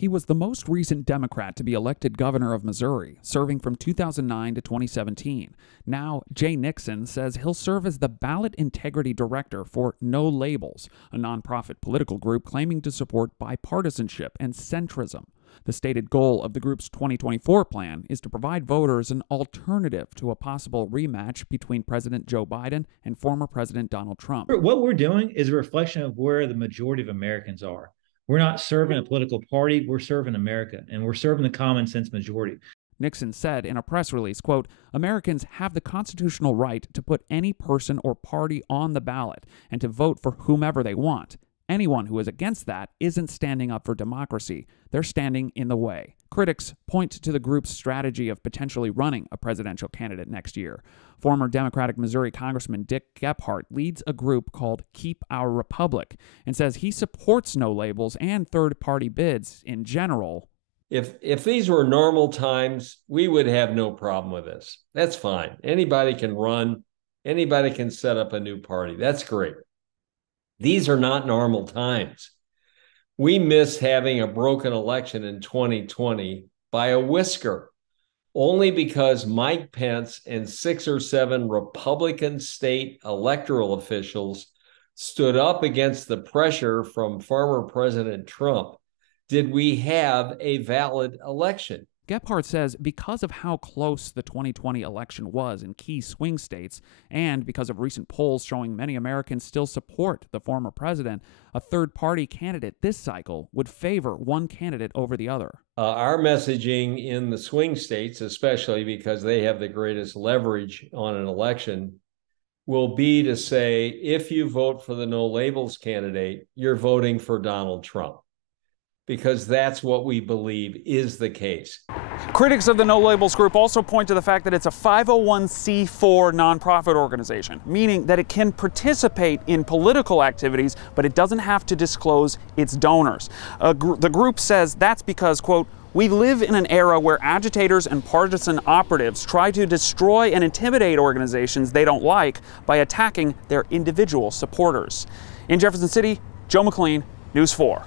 He was the most recent Democrat to be elected governor of Missouri, serving from 2009 to 2017. Now, Jay Nixon says he'll serve as the ballot integrity director for No Labels, a nonprofit political group claiming to support bipartisanship and centrism. The stated goal of the group's 2024 plan is to provide voters an alternative to a possible rematch between President Joe Biden and former President Donald Trump. What we're doing is a reflection of where the majority of Americans are. We're not serving a political party, we're serving America, and we're serving the common sense majority. Nixon said in a press release, quote, "Americans have the constitutional right to put any person or party on the ballot and to vote for whomever they want. Anyone who is against that isn't standing up for democracy. They're standing in the way." Critics point to the group's strategy of potentially running a presidential candidate next year. Former Democratic Missouri Congressman Dick Gephardt leads a group called Keep Our Republic and says he supports no labels and third-party bids in general. If these were normal times, we would have no problem with this. That's fine. Anybody can run. Anybody can set up a new party. That's great. These are not normal times. We miss having a broken election in 2020 by a whisker, only because Mike Pence and 6 or 7 Republican state electoral officials stood up against the pressure from former President Trump did we have a valid election. Gephardt says because of how close the 2020 election was in key swing states, and because of recent polls showing many Americans still support the former president, a third-party candidate this cycle would favor one candidate over the other. Our messaging in the swing states, especially because they have the greatest leverage on an election, will be to say, if you vote for the no labels candidate, you're voting for Donald Trump, because that's what we believe is the case. Critics of the No Labels group also point to the fact that it's a 501c4 nonprofit organization, meaning that it can participate in political activities, but it doesn't have to disclose its donors. The group says that's because, quote, "We live in an era where agitators and partisan operatives try to destroy and intimidate organizations they don't like by attacking their individual supporters." In Jefferson City, Joe McLean, News 4.